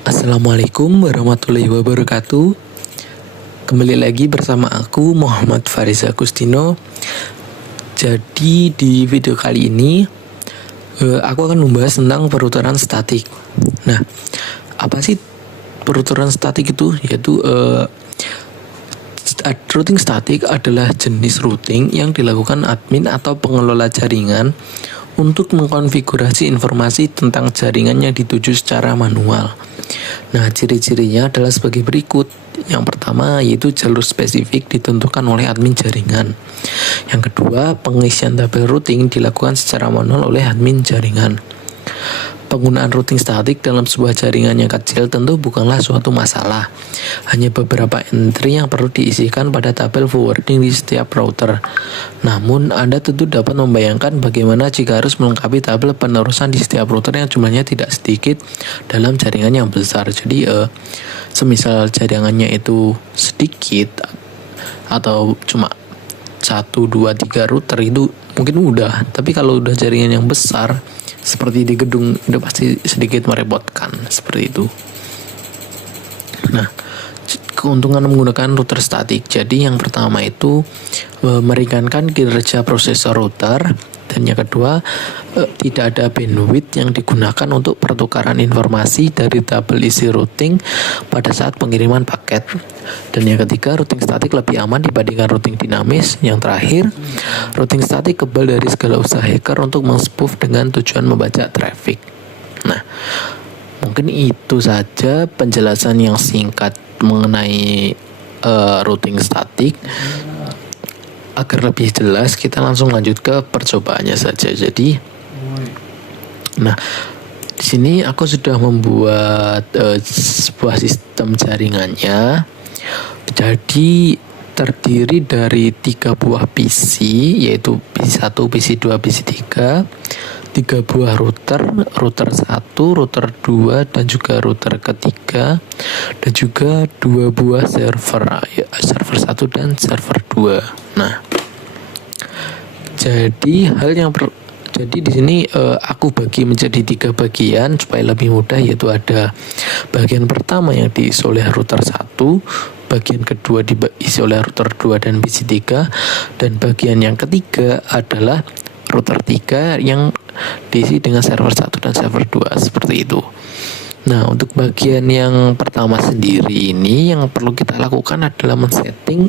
Assalamualaikum warahmatullahi wabarakatuh. Kembali lagi bersama aku Muhammad Faris Agustino. Jadi di video kali ini aku akan membahas tentang peruturan statik. Nah, apa sih peruturan statik itu? Yaitu routing statik adalah jenis routing yang dilakukan admin atau pengelola jaringan untuk mengkonfigurasi informasi tentang jaringan yang dituju secara manual. Nah, ciri-cirinya adalah sebagai berikut. Yang pertama yaitu jalur spesifik ditentukan oleh admin jaringan. Yang kedua, pengisian tabel routing dilakukan secara manual oleh admin jaringan. Penggunaan routing statik dalam sebuah jaringan yang kecil tentu bukanlah suatu masalah. Hanya beberapa entry yang perlu diisikan pada tabel forwarding di setiap router. Namun, Anda tentu dapat membayangkan bagaimana jika harus melengkapi tabel penerusan di setiap router yang jumlahnya tidak sedikit dalam jaringan yang besar. Jadi, semisal jaringannya itu sedikit atau cuma 1, 2, 3 router itu mungkin mudah. Tapi kalau udah jaringan yang besar seperti di gedung itu pasti sedikit merepotkan seperti itu. Nah, keuntungan menggunakan router statik. Jadi yang pertama itu meringankan kinerja prosesor router, dan yang kedua tidak ada bandwidth yang digunakan untuk pertukaran informasi dari tabel isi routing pada saat pengiriman paket. Dan yang ketiga, routing statik lebih aman dibandingkan routing dinamis. Yang terakhir, routing statik kebal dari segala usaha hacker untuk mengspoof dengan tujuan membaca traffic. Nah, mungkin itu saja penjelasan yang singkat mengenai routing statik. Agar lebih jelas, kita langsung lanjut ke percobaannya saja. Jadi, nah, di sini aku sudah membuat sebuah sistem jaringannya. Jadi terdiri dari 3 buah PC, yaitu PC1, PC2, PC3, 3 buah router 1, router 2, dan juga router ketiga, dan juga 2 buah server 1 dan server 2. Nah, jadi jadi di sini aku bagi menjadi 3 bagian supaya lebih mudah, yaitu ada bagian pertama yang diisi oleh router 1, bagian kedua diisi oleh router 2 dan PC3, dan bagian yang ketiga adalah router 3 yang diisi dengan server 1 dan server 2, seperti itu. Nah, untuk bagian yang pertama sendiri ini yang perlu kita lakukan adalah men-setting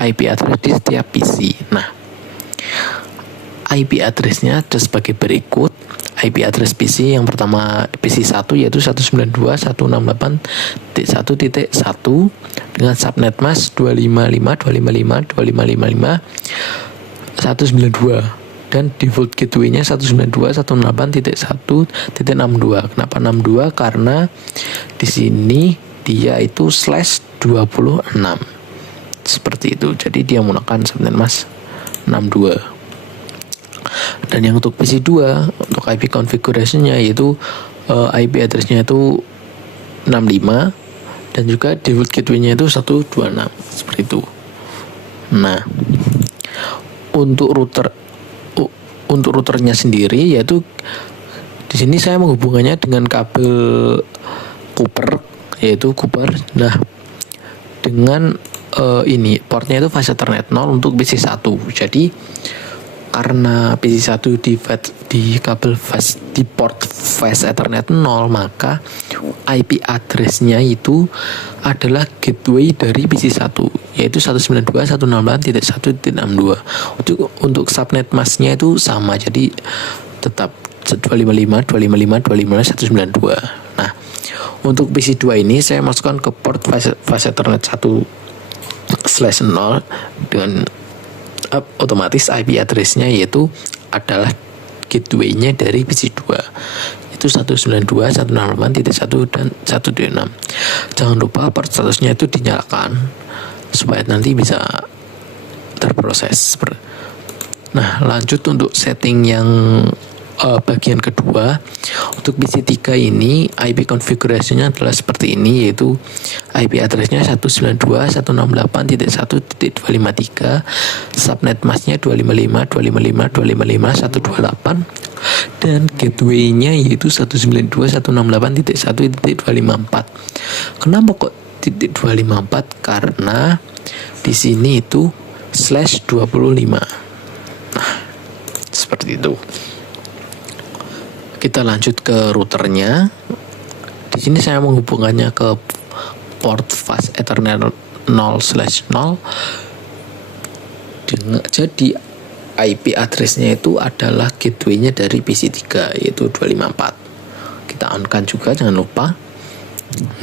IP address di setiap PC. Nah, IP address-nya ada sebagai berikut. IP address PC yang pertama PC1 yaitu 192.168.1.1 dengan subnet mask 255.255.255.192 dan default gateway-nya 192.168.1.62. Kenapa 62? Karena di sini dia itu /26. Seperti itu. Jadi dia menggunakan subnet mask 62. Dan yang untuk PC2, untuk IP configuration-nya yaitu IP address-nya itu 65 dan juga default gateway-nya itu 126, seperti itu. Nah, untuk routernya sendiri yaitu di sini saya menghubungkannya dengan kabel Cooper, yaitu Cooper. Nah, dengan ini portnya itu fase Ethernet 0 untuk PC1. Jadi karena PC1 di kabel di port fase Ethernet 0, maka IP address-nya itu adalah gateway dari PC1 yaitu 192.168.1.62. Untuk subnet mask-nya itu sama, jadi tetap 255.255.255.192. Nah, untuk PC2 ini saya masukkan ke port fase Ethernet 1/0 dengan otomatis IP address-nya yaitu adalah gateway-nya dari PC2 itu 192.168.1 dan 126. Jangan lupa port statusnya itu dinyalakan supaya nanti bisa terproses. Nah, lanjut untuk setting yang bagian kedua. Untuk PC3 ini IP configuration-nya adalah seperti ini, yaitu IP address-nya 192.168.1.253, subnet mask-nya 255.255.255.128, dan gateway-nya yaitu 192.168.1.254. Kenapa kok titik 254? Karena di sini itu /25. Nah, seperti itu. Kita lanjut ke routernya. Di sini saya menghubungkannya ke port fast Ethernet 0/0. Jadi IP address-nya itu adalah gateway-nya dari PC3 yaitu 254. Kita on-kan juga, jangan lupa.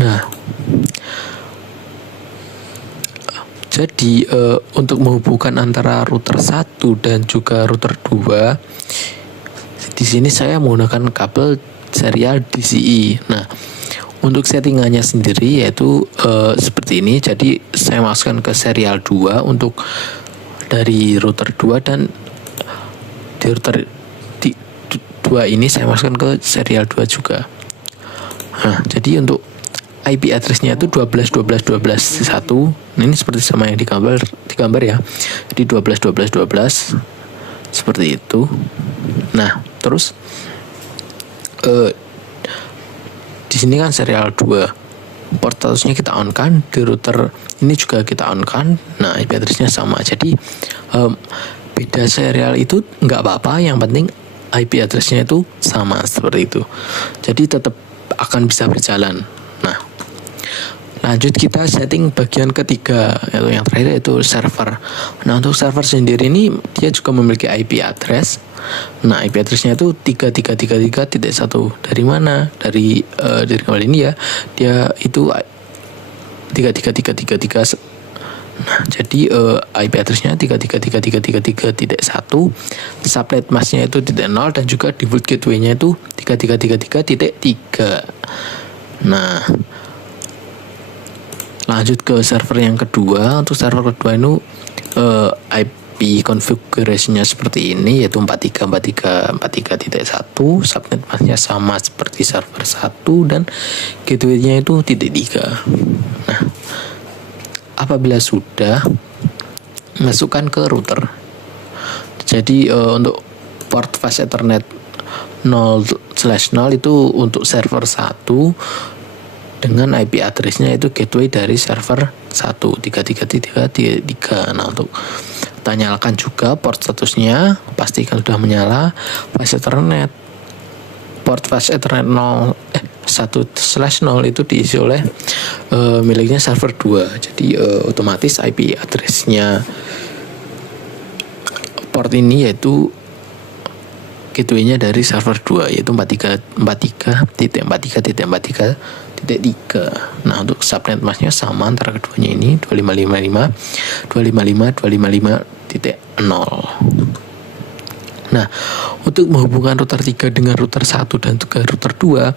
Nah, jadi untuk menghubungkan antara router 1 dan juga router 2, di sini saya menggunakan kabel serial DCI. Nah, untuk settingannya sendiri yaitu seperti ini. Jadi saya masukkan ke serial 2 untuk dari router 2, dan di router 2 ini saya masukkan ke serial 2 juga. Nah, jadi untuk IP address-nya itu 12.12.12.1. Ini seperti sama yang digambar ya. Jadi 12.12.12 seperti itu. Nah, terus di sini kan serial 2. Port statusnya kita on kan, di router ini juga kita on kan. Nah, IP address-nya sama. Jadi beda serial itu nggak apa-apa, yang penting IP address-nya itu sama seperti itu. Jadi tetap akan bisa berjalan. Nah, lanjut kita setting bagian ketiga, yaitu yang terakhir yaitu server. Nah, untuk server sendiri ini dia juga memiliki IP address. Nah, IP address-nya itu 3333.1. Dari mana? Dari kabel ini ya. Dia itu 33333. Nah, jadi IP address-nya 333333.1, subnet mask-nya itu .0, dan juga default gateway-nya itu 3333.3. Nah, lanjut ke server yang kedua. Untuk server kedua itu IP configuration-nya seperti ini, yaitu 434343.1, subnet mask-nya sama seperti server 1, dan gateway-nya itu .3. Nah, apabila sudah, masukkan ke router. Jadi untuk port fast Ethernet 0/0 itu untuk server 1 dengan IP address-nya itu gateway dari server 1 3333. Nah, untuk kita nyalakan juga port statusnya, pastikan sudah menyala. Fast Ethernet port fast Ethernet 1/0 itu diisi oleh miliknya server 2. Jadi otomatis IP address-nya port ini yaitu gateway-nya dari server 2, yaitu 43.43.43.3. Nah, untuk subnet mask-nya sama antara keduanya ini 2555.255.255.0. Nah, untuk menghubungkan router 3 dengan router 1 dan juga router 2,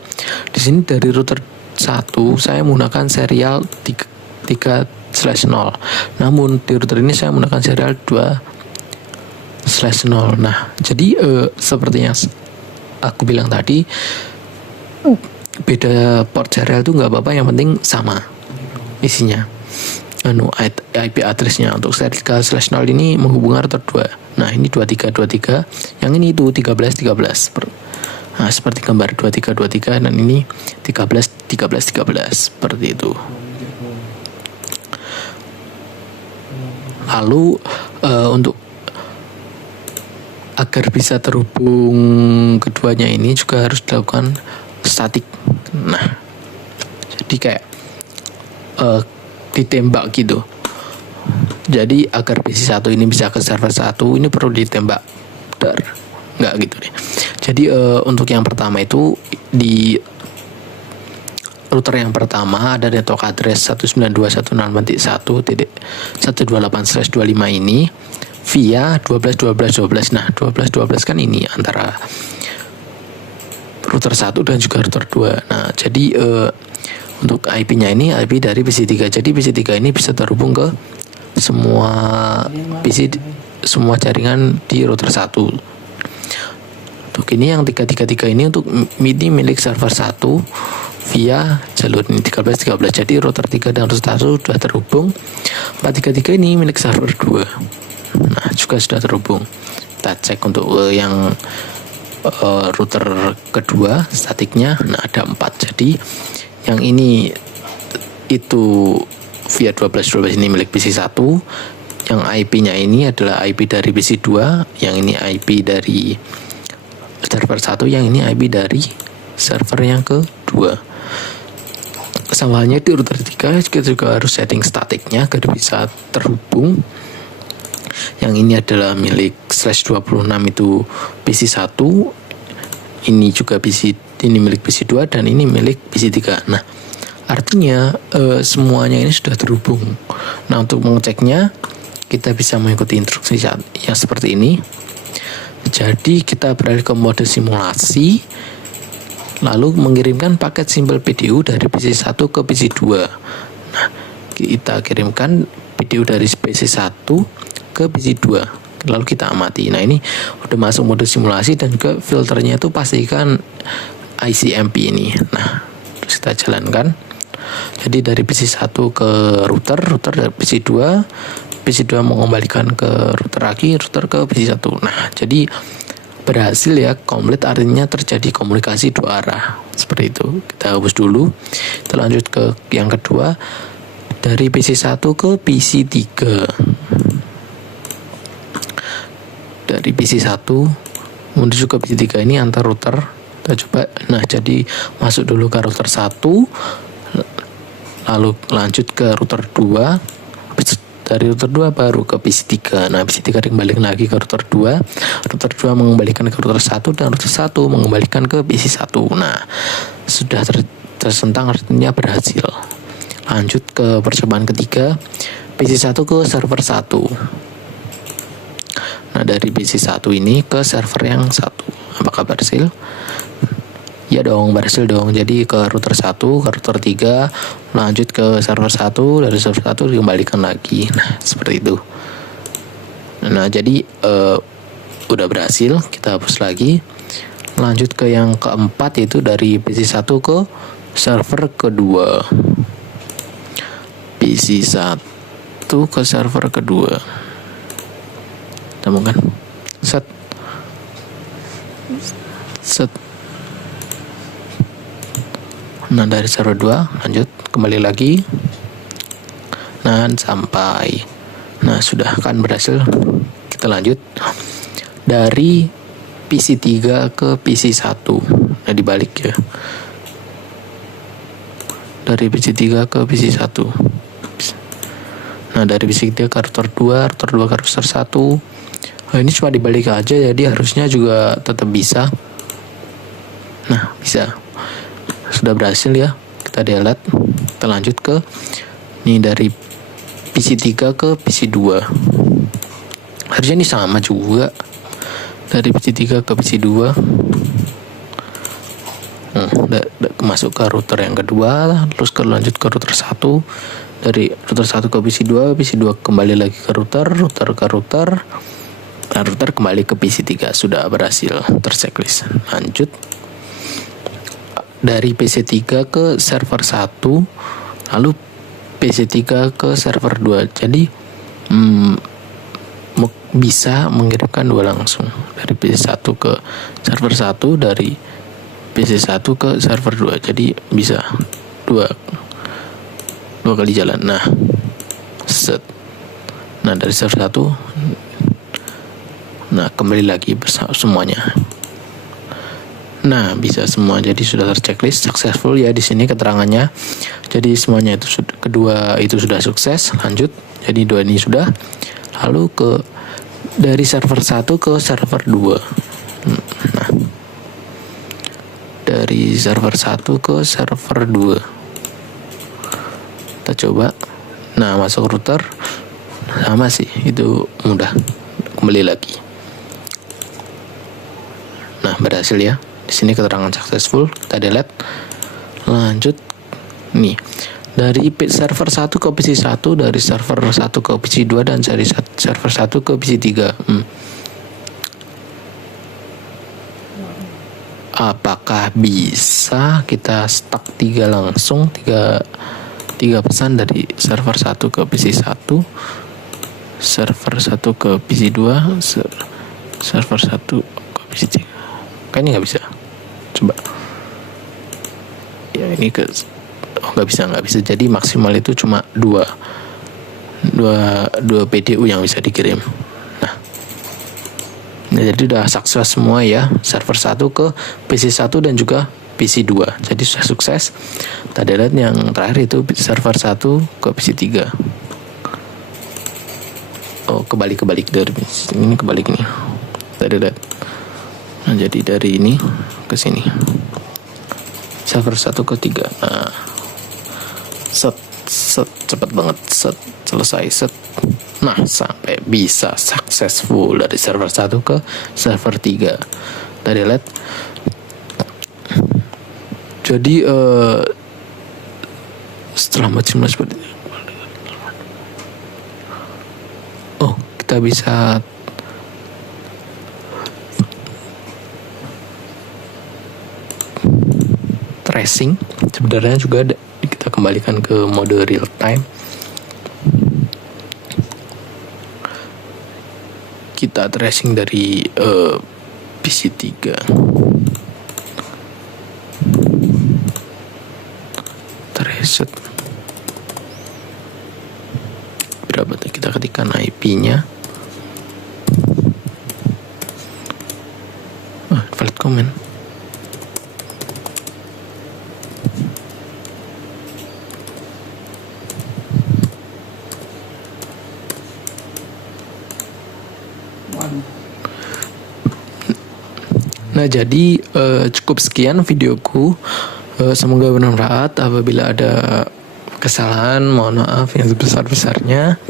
di sini dari router 1 saya menggunakan serial 3/0. Namun di router ini saya menggunakan serial 2/0. Nah, jadi seperti yang aku bilang tadi, beda port serial itu nggak apa-apa, yang penting sama isinya. IP address-nya untuk serial 3/0 ini menghubungkan router 2. Nah, ini 2323, yang ini itu 1313. Nah, seperti gambar 2323, dan ini 1313 seperti itu. Lalu untuk agar bisa terhubung keduanya ini juga harus dilakukan statik. Nah, jadi kayak ditembak gitu. Jadi agar PC1 ini bisa ke server 1, ini perlu ditembak. Enggak gitu deh. Jadi untuk yang pertama itu di router yang pertama ada network address 192.168.1.128/25 ini via 12.12.12. Nah, 12.12 kan ini antara router 1 dan juga router 2. Nah, jadi untuk IP-nya ini IP dari PC3. Jadi PC3 ini bisa terhubung ke semua PC, semua jaringan di router 1. Untuk ini yang 333 ini untuk ini milik server 1 via jalur ini 1313. Jadi router 3 dan router 1 sudah terhubung. 433 ini milik server 2. Nah, juga sudah terhubung. Kita cek untuk yang router kedua statiknya. Nah, ada 4. Jadi yang ini itu via 1212 ini milik PC1, yang IP-nya ini adalah IP dari PC2, yang ini IP dari server 1, yang ini IP dari server yang kedua. Sama halnya di router 3, kita juga harus setting statiknya agar bisa terhubung. Yang ini adalah milik /26 itu PC1, ini juga ini milik PC2, dan ini milik PC3. Nah, artinya semuanya ini sudah terhubung. Nah, untuk mengeceknya kita bisa mengikuti instruksi yang seperti ini. Jadi kita beralih ke mode simulasi, lalu mengirimkan paket simbol PDU dari PC1 ke PC2. Nah, kita kirimkan PDU dari PC1 ke PC2, lalu kita amati. Nah, ini udah masuk mode simulasi, dan juga filternya itu pastikan ICMP ini. Nah, terus kita jalankan. Jadi dari PC1 ke router dari PC2 mengembalikan ke router lagi, router ke PC1. Nah, jadi berhasil ya, komplit, artinya terjadi komunikasi 2 arah. Seperti itu. Kita hapus dulu. Kita lanjut ke yang kedua, dari PC1 ke PC3. Dari PC1 menuju ke PC3 ini antar router. Kita coba. Nah, jadi masuk dulu ke router 1, lalu lanjut ke router 2, dari router 2 baru ke PC3. Nah, PC3 dikembalikan lagi ke router 2, router 2 mengembalikan ke router 1, dan router 1 mengembalikan ke PC1. Nah, sudah tersentang, artinya berhasil. Lanjut ke percobaan ketiga, PC1 ke server 1. Nah, dari PC1 ini ke server yang 1, apakah berhasil? Ya dong, berhasil dong. Jadi ke router 1, ke router 3, lanjut ke server 1, dari server 1 dikembalikan lagi. Nah, seperti itu. Nah, jadi udah berhasil. Kita hapus lagi. Lanjut ke yang keempat, yaitu dari PC1 ke server kedua. PC1 ke server kedua. Temukan. Set. Nah, dari server 2 lanjut kembali lagi. Nah, sampai. Nah, sudah kan berhasil. Kita lanjut dari PC3 ke PC1. Nah, dibalik ya. Dari PC3 ke PC1. Nah, dari PC3 ke router 2, router 2 ke router 1. Nah, ini cuma dibalik aja, jadi harusnya juga tetap bisa. Nah, bisa. Sudah berhasil ya. Kita delete. Kita lanjut ke ini dari PC3 ke PC2. Harusnya ini sama juga. Dari PC3 ke PC2. Masuk ke router yang kedua, terus lanjut ke router 1. Dari router 1 ke PC2 kembali lagi ke router ke router. Nah, router kembali ke PC3. Sudah berhasil terchecklist. Lanjut dari PC3 ke server 1, lalu PC3 ke server 2. Jadi bisa mengirimkan 2 langsung. Dari PC1 ke server 1, dari PC1 ke server 2. Jadi bisa dua kali jalan. Nah, set. Nah, dari server 1, nah kembali lagi bersama semuanya. Nah, bisa semua. Jadi sudah terchecklist successful ya di sini keterangannya. Jadi semuanya itu kedua itu sudah sukses. Lanjut. Jadi 2 ini sudah. Lalu ke dari server 1 ke server 2. Nah, dari server 1 ke server 2. Kita coba. Nah, masuk router. Sama sih, itu mudah. Kembali lagi. Nah, berhasil ya. Di sini keterangan successful. Kita delete. Lanjut. Nih. Dari server 1 ke PC1, dari server 1 ke PC2, dan dari server 1 ke PC3. Apakah bisa kita stuck 3 langsung, 3 pesan dari server 1 ke PC1, server 1 ke PC2, server 1 ke PC3. Makanya nggak bisa. Coba. Ya ini nggak bisa. Jadi maksimal itu cuma 2 PDU yang bisa dikirim. Nah, jadi udah sukses semua ya, server 1 ke PC 1 dan juga PC 2. Jadi sudah sukses. Tadi lihat yang terakhir itu server 1 ke PC 3. Oh, kebalik dari ini, kebalik nih. Tadi lihat. Nah, jadi dari ini ke sini. Server 1 ke 3. Nah, set cepet banget, selesai. Nah, sampai bisa successful dari server 1 ke server 3. Tadi lihat. Jadi setelah macam seperti ini, kita bisa tracing. Sebenarnya juga kita kembalikan ke mode real time. Kita tracing dari PC 3. Trace berapa tuh, kita ketikkan IP-nya. Valid comment. Nah, jadi cukup sekian videoku. Semoga bermanfaat. Apabila ada kesalahan, mohon maaf yang sebesar-besarnya.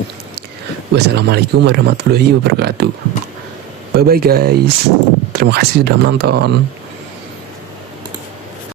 Wassalamualaikum warahmatullahi wabarakatuh. Bye bye guys. Terima kasih sudah menonton.